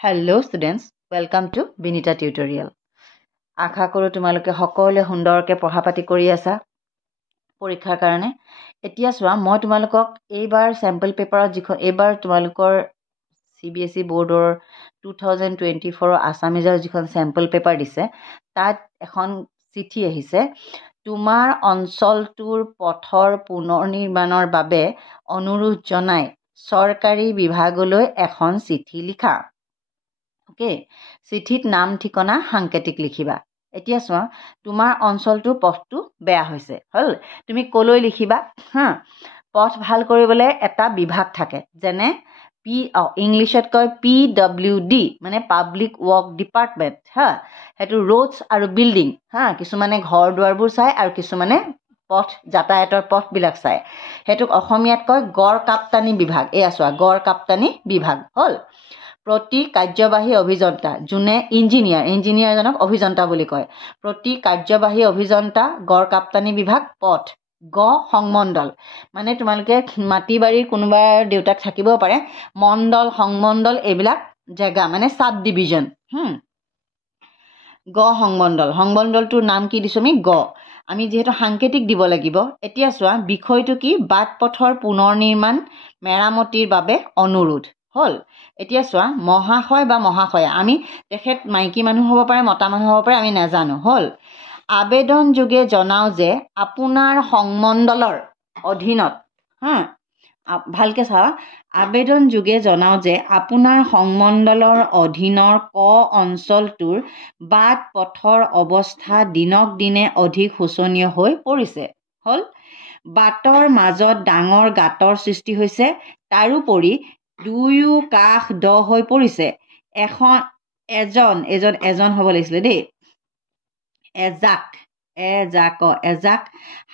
Hello students, welcome to Binita Tutorial. আশা কৰো তোমালোকে সকলোৱে সুন্দৰকৈ পঢ়া পাতি কৰি আছা পৰীক্ষাৰ কাৰণে। এতিয়া চোৱা মই তোমালোকক এইবাৰ স্যাম্পল পেপাৰত যিখন এইবাৰ তোমালোকৰ CBSE বোৰ্ডৰ 2024 আসামিজৰ যিখন স্যাম্পল পেপাৰ দিছে তাত এখন চিঠি আহিছে তোমাৰ অঞ্চলটোৰ পথৰ পুনৰ নিৰ্মাণৰ বাবে অনুৰোধ জনাই চৰকাৰী বিভাগলৈ এখন চিঠি লিখা। ওকে, চিঠিত নাম ঠিকনা সাংকেতিক লিখিবা। এতিয়া চোৱা তোমাৰ অঞ্চলটোৰ পথটো বেয়া হৈছে হল, তুমি কলৈ লিখিবা হা। পথ ভাল কৰিবলৈ এটা বিভাগ থাকে, যেনে ইংলিছত কয় PWD মানে পাব্লিক ৱৰ্ক ডিপাৰ্টমেণ্ট হা। সেইটো ৰোডছ আৰু বিল্ডিং হা, কিছুমানে ঘৰ দুৱাৰবোৰ চায় আৰু কিছুমানে পথ যাতায়াতৰ পথবিলাক চায়। সেইটোক অসমীয়াত কয় গড় কাপ্তানি বিভাগ। এয়া চোৱা গড় কাপ্তানি বিভাগ হ'ল। প্ৰতি কাৰ্যবাহী অভিযন্তা যোনে ইঞ্জিনিয়াৰজনক অভিযন্তা বুলি কয়। প্ৰতি কাৰ্যবাহী অভিযন্তা গড় কাপ্তানি বিভাগ পথ সংমণ্ডল মানে তোমালোকে মাটি বাৰীৰ কোনোবা দেউতাক থাকিব পাৰে, মণ্ডল সংমণ্ডল এইবিলাক জেগা মানে সাব ডিভিজন। সংমণ্ডলটোৰ নাম কি দিছোঁ আমি যিহেতু সাংকেতিক দিব লাগিব। এতিয়া চোৱা বিষয়টো কি, বাট পথৰ পুনৰ নিৰ্মাণ মেৰামতিৰ বাবে অনুৰোধ হ'ল। এতিয়া চোৱা মহাশয় বা মহাশয়া, আমি তেখেত মাইকী মানুহ হ'ব পাৰে মতা মানুহ হ'ব পাৰে, আমি নাজানো হ'ল। আবেদন যোগে জনাওঁ যে আপোনাৰ সংমণ্ডলৰ অধীনত ভালকৈ চাওঁ, আবেদন যোগে জনাওঁ যে আপোনাৰ সংমণ্ডলৰ অধীনৰ অঞ্চলটোৰ বাট পথৰ অৱস্থা দিনক দিনে অধিক শোচনীয় হৈ পৰিছে হ'ল। বাটৰ মাজত ডাঙৰ গাঁতৰ সৃষ্টি হৈছে, তাৰোপৰি দুয়ো কাষ দ হৈ পৰিছে। এজন হ'ব লাগিছিলে দেই, এজাক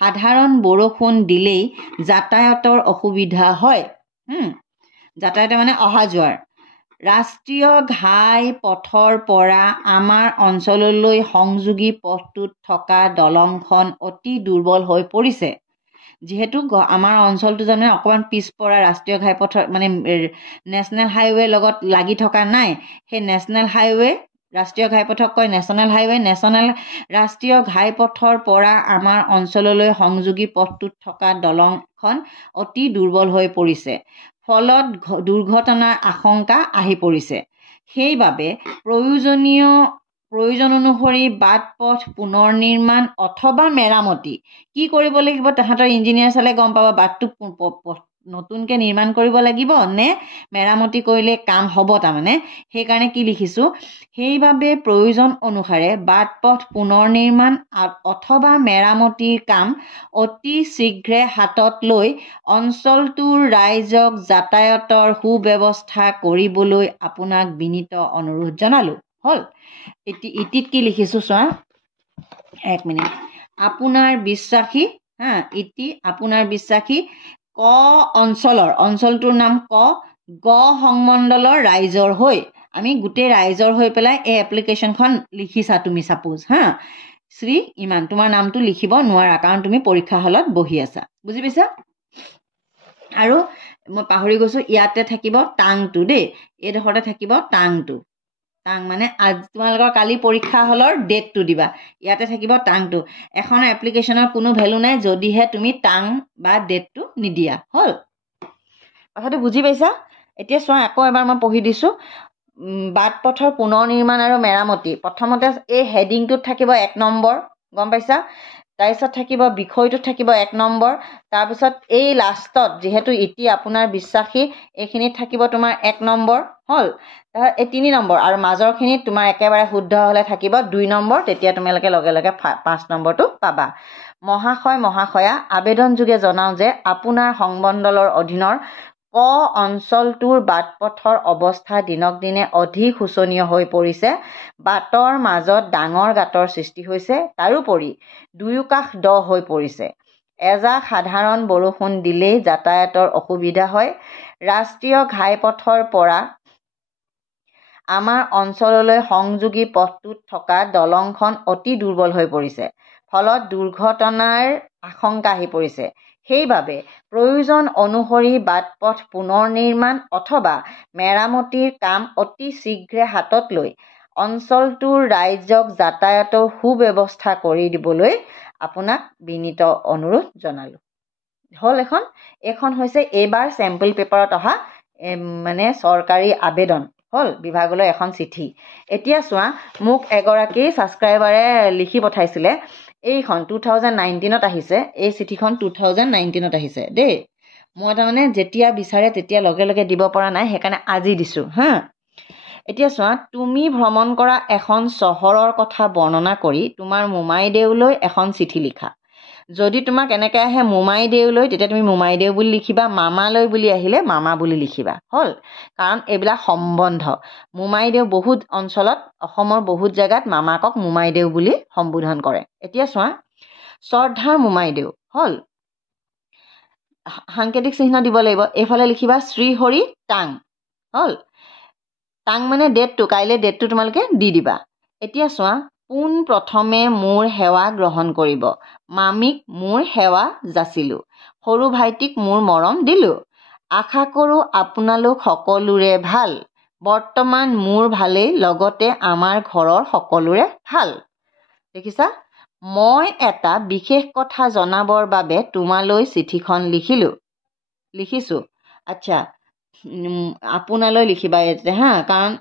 সাধাৰণ বৰষুণ দিলেই যাতায়াতৰ অসুবিধা হয়। যাতায়াত মানে অহা যোৱাৰ। ৰাষ্ট্ৰীয় ঘাই পথৰ পৰা আমাৰ অঞ্চললৈ সংযোগী পথটোত থকা দলংখন অতি দুৰ্বল হৈ পৰিছে। যিহেতু আমাৰ অঞ্চলটো জানে অকণমান পিছপৰা, ৰাষ্ট্ৰীয় ঘাইপথৰ মানে নেশ্যনেল হাইৱেৰ লগত লাগি থকা নাই। সেই নেশ্যনেল হাইৱে, ৰাষ্ট্ৰীয় ঘাইপথক কয় নেশ্যনেল হাইৱে। ৰাষ্ট্ৰীয় ঘাইপথৰ পৰা আমাৰ অঞ্চললৈ সংযোগী পথটোত থকা দলংখন অতি দুৰ্বল হৈ পৰিছে, ফলত দুৰ্ঘটনাৰ আশংকা আহি পৰিছে। সেইবাবে প্ৰয়োজন অনুসৰি বাট পথ পুনৰ নিৰ্মাণ অথবা মেৰামতি কি কৰিব লাগিব, তাহাঁতৰ ইঞ্জিনিয়াৰ চালে গম পাব বাটটো নতুনকৈ নিৰ্মাণ কৰিব লাগিব নে মেৰামতি কৰিলে কাম হ'ব। তাৰমানে সেইকাৰণে কি লিখিছোঁ, সেইবাবে প্ৰয়োজন অনুসাৰে বাট পথ পুনৰ নিৰ্মাণ অথবা মেৰামতিৰ কাম অতি শীঘ্ৰে হাতত লৈ অঞ্চলটোৰ ৰাইজক যাতায়াতৰ সুব্যৱস্থা কৰিবলৈ আপোনাক বিনীত অনুৰোধ জনালোঁ হ'ল। ইটিত কি লিখিছোঁ চোৱা, এক মিনিট। আপোনাৰ বিশ্বাসী আপোনাৰ বিশ্বাসী অঞ্চলটোৰ নাম সংমণ্ডলৰ ৰাইজৰ হৈ, আমি গোটেই ৰাইজৰ হৈ পেলাই এই এপ্লিকেশ্যনখন লিখিছা তুমি চাপোজ শ্ৰী ইমান, তোমাৰ নামটো লিখিব নোৱাৰা কাৰণ তুমি পৰীক্ষা হলত বহি আছা, বুজি পাইছা। আৰু মই পাহৰি গৈছোঁ, ইয়াতে থাকিব টাংটো দেই, এইডোখৰতে থাকিব টাংটো। টাং মানে তোমালোকৰ কালি পৰীক্ষা হলৰ ডেটটো দিবা, ইয়াতে থাকিব টাংটো। এখন এপ্লিকেশ্যনৰ কোনো ভেলু নাই যদিহে তুমি টাং বা ডেটটো নিদিয়া হ'ল। কথাটো বুজি পাইছা। এতিয়া চোৱা আকৌ এবাৰ মই পঢ়ি দিছোঁ। বাট পথৰ পুনৰ নিৰ্মাণ আৰু মেৰামতি, প্ৰথমতে এই হেডিংটোত থাকিব 1 নম্বৰ, গম পাইছা। তাৰপিছত থাকিব বিষয়টোত থাকিব 1 নম্বৰ, তাৰপিছত এই লাষ্টত যিহেতু এতিয়া আপোনাৰ বিশ্বাসী এইখিনিত থাকিব তোমাৰ 1 নম্বৰ হ'ল। এই 3 নম্বৰ আৰু মাজৰখিনিত তোমাৰ একেবাৰে শুদ্ধ হ'লে থাকিব 2 নম্বৰ, তেতিয়া তোমালোকে লগে লগে 5 নম্বৰটো পাবা। মহাশয় মহাশয়া, আবেদন যোগে জনাওঁ যে আপোনাৰ সংমণ্ডলৰ অধীনৰ অঞ্চলটোৰ বাট পথৰ অৱস্থা দিনক দিনে অধিক শোচনীয় হৈ পৰিছে। বাটৰ মাজত ডাঙৰ গাঁতৰ সৃষ্টি হৈছে, তাৰোপৰি দুয়ো কাষ দ হৈ পৰিছে। এজাক সাধাৰণ বৰষুণ দিলেই যাতায়াতৰ অসুবিধা হয়। ৰাষ্ট্ৰীয় ঘাইপথৰ পৰা আমাৰ অঞ্চললৈ সংযোগী পথটোত থকা দলংখন অতি দুৰ্বল হৈ পৰিছে, ফলত দুৰ্ঘটনাৰ আশংকা আহি পৰিছে। সেইবাবে প্ৰয়োজন অনুসৰি বাটপথ পুনৰ নিৰ্মাণ অথবা মেৰামতিৰ কাম অতি শীঘ্ৰে হাতত লৈ অঞ্চলটোৰ ৰাইজক যাতায়াতৰ সুব্যৱস্থা কৰি দিবলৈ আপোনাক বিনীত অনুৰোধ জনালোঁ। হ'ল এইখন হৈছে এইবাৰ চেম্পল পেপাৰত অহা মানে চৰকাৰী আবেদন হ'ল, বিভাগলৈ এখন চিঠি। এতিয়া চোৱা, মোক এগৰাকী ছাবস্ক্ৰাইবাৰে লিখি পঠাইছিলে, এইখন 2019ত আহিছে, এই চিঠিখন 2019ত আহিছে দেই। মই তাৰমানে যেতিয়া বিচাৰে তেতিয়া লগে লগে দিব পৰা নাই, সেইকাৰণে আজি দিছোঁ হা। এতিয়া চোৱা, তুমি ভ্ৰমণ কৰা এখন চহৰৰ কথা বৰ্ণনা কৰি তোমাৰ মোমাইদেউলৈ এখন চিঠি লিখা। যদি তোমাক এনেকৈ আহে মোমাইদেউলৈ, তেতিয়া তুমি মোমাইদেউ বুলি লিখিবা, মামালৈ বুলি আহিলে মামা বুলি লিখিবা। হ'ল, কাৰণ এইবিলাক সম্বন্ধ। মোমাইদেউ বহুত অঞ্চলত, অসমৰ বহুত জেগাত মামাকক মোমাইদেউ বুলি সম্বোধন কৰে। এতিয়া চোৱা, শ্ৰদ্ধাৰ মোমাইদেউ। হ'ল, সাংকেতিক চিহ্ন দিব লাগিব। এইফালে লিখিবা শ্ৰীহৰি টাং। হ'ল, টাং মানে ডেটটো, কাইলৈ ডেটটো তোমালোকে দি দিবা। এতিয়া চোৱা, পোন প্ৰথমে মোৰ সেৱা গ্ৰহণ কৰিব, মামীক মোৰ সেৱা যাচিলোঁ, সৰু ভাইটিক মোৰ মৰম দিলোঁ। আশা কৰোঁ আপোনালোক সকলোৰে ভাল। বৰ্তমান মোৰ ভালেই, লগতে আমাৰ ঘৰৰ সকলোৰে ভাল। দেখিছা, মই এটা বিশেষ কথা জনাবৰ বাবে তোমালৈ চিঠিখন লিখিছোঁ। আচ্ছা, আপোনালৈ লিখিবা ইয়াতে হা, কাৰণ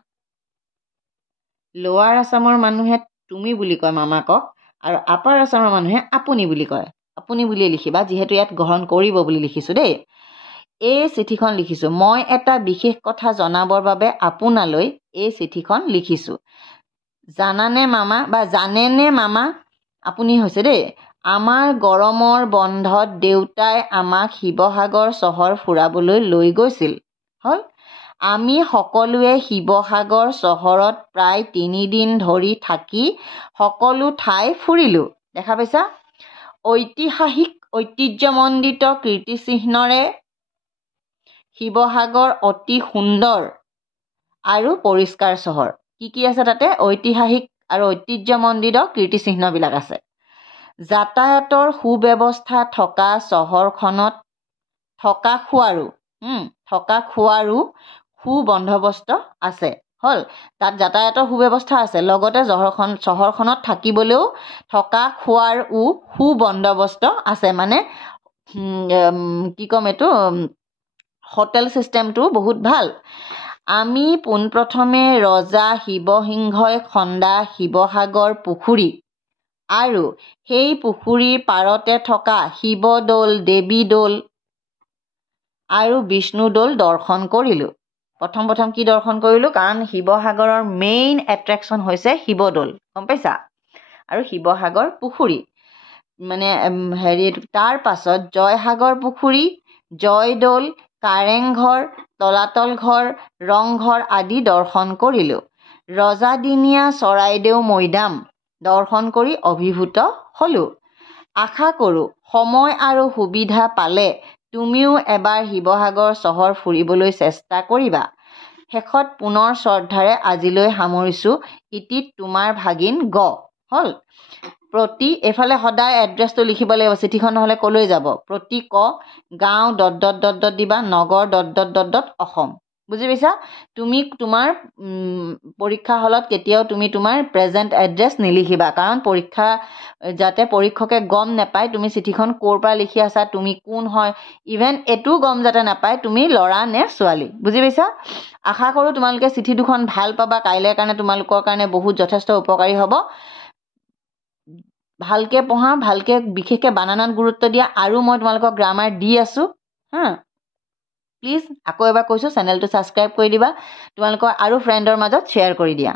লোৱাৰ আছামৰ মানুহে তুমি বুলি কয় মামাকক, আৰু আপাৰ আছামৰ মানুহে আপুনি বুলি কয়। আপুনি বুলিয়ে লিখিবা, যিহেতু ইয়াত গ্ৰহণ কৰিব বুলি লিখিছোঁ দেই। এই চিঠিখন লিখিছোঁ, মই এটা বিশেষ কথা জনাবৰ বাবে আপোনালৈ এই চিঠিখন লিখিছোঁ। জানেনে মামা, আপুনি হৈছে দেই। আমাৰ গৰমৰ বন্ধত দেউতাই আমাক শিৱসাগৰ চহৰ ফুৰাবলৈ লৈ গৈছিল। হ'ল, আমি সকলোৱে শিৱসাগৰ চহৰত প্ৰায় 3 দিন ধৰি থাকি সকলো ঠাই ফুৰিলোঁ। দেখা পাইছা, ঐতিহাসিক ঐতিহ্যমণ্ডিত কীৰ্তিচিহ্নৰে শিৱসাগৰ অতি সুন্দৰ আৰু পৰিষ্কাৰ চহৰ। কি আছে তাতে? ঐতিহাসিক আৰু ঐতিহ্যমণ্ডিত কীৰ্তিচিহ্নবিলাক আছে। যাতায়াতৰ সুব্যৱস্থা থকা চহৰখনত থকা খোৱাৰো সুবন্দোবস্ত আছে। হ'ল, তাত যাতায়াতৰ সুব্যৱস্থা আছে, লগতে চহৰখনত থাকিবলৈও থকা খোৱাৰো সুবন্দোবস্ত আছে। মানে কি ক'ম, এইটো হোটেল ছিষ্টেমটো বহুত ভাল। আমি পোনপ্ৰথমে ৰজা শিৱসিংহই খন্দা শিৱসাগৰ পুখুৰী আৰু সেই পুখুৰীৰ পাৰতে থকা শিৱদৌল, দেৱীদৌল আৰু বিষ্ণুদৌল দৰ্শন কৰিলোঁ। প্ৰথম কি দৰ্শন কৰিলোঁ, কাৰণ শিৱসাগৰৰ মেইন এট্ৰেকশ্যন হৈছে শিৱদৌল, গম পাইছা, আৰু শিৱসাগৰ পুখুৰী। মানে তাৰ পাছত জয়সাগৰ পুখুৰী, জয়দৌল, কাৰেংঘৰ, তলাতল ঘৰ, ৰংঘৰ আদি দৰ্শন কৰিলোঁ। ৰজাদিনীয়া চৰাইদেউ মৈদাম দৰ্শন কৰি অভিভূত হ'লোঁ। আশা কৰোঁ সময় আৰু সুবিধা পালে তুমিও এবাৰ শিৱসাগৰ চহৰ ফুৰিবলৈ চেষ্টা কৰিবা। শেষত পুনৰ শ্ৰদ্ধাৰে আজিলৈ সামৰিছোঁ, ইটিত তোমাৰ ভাগিন গ। হ'ল, এইফালে সদায় এড্ৰেছটো লিখিব লাগিব, চিঠিখন নহ'লে ক'লৈ যাব। প্ৰতি ক গাঁও ... দিবা, নগৰ ... অসম। বুজি পাইছা? তুমি তোমাৰ পৰীক্ষা হলত কেতিয়াও তুমি তোমাৰ প্ৰেজেণ্ট এড্ৰেছ নিলিখিবা, কাৰণ যাতে পৰীক্ষকে গম নাপায় তুমি চিঠিখন ক'ৰ পৰা লিখি আছা, তুমি কোন হয়, ইভেন এইটোও গম যাতে নাপায় তুমি ল'ৰা নে ছোৱালী। বুজি পাইছা? আশা কৰোঁ তোমালোকে চিঠি দুখন ভাল পাবা, কাইলৈৰ কাৰণে তোমালোকৰ কাৰণে বহুত যথেষ্ট উপকাৰী হ'ব। ভালকৈ পঢ়া, বিশেষকৈ বানানত গুৰুত্ব দিয়া, আৰু মই তোমালোকক গ্ৰামাৰ দি আছোঁ হা। প্লিজ আকৌ এবাৰ কৈছোঁ, চেনেলটো ছাবস্ক্ৰাইব কৰি দিবা, তোমালোকৰ আৰু ফ্ৰেণ্ডৰ মাজত শ্বেয়াৰ কৰি দিয়া।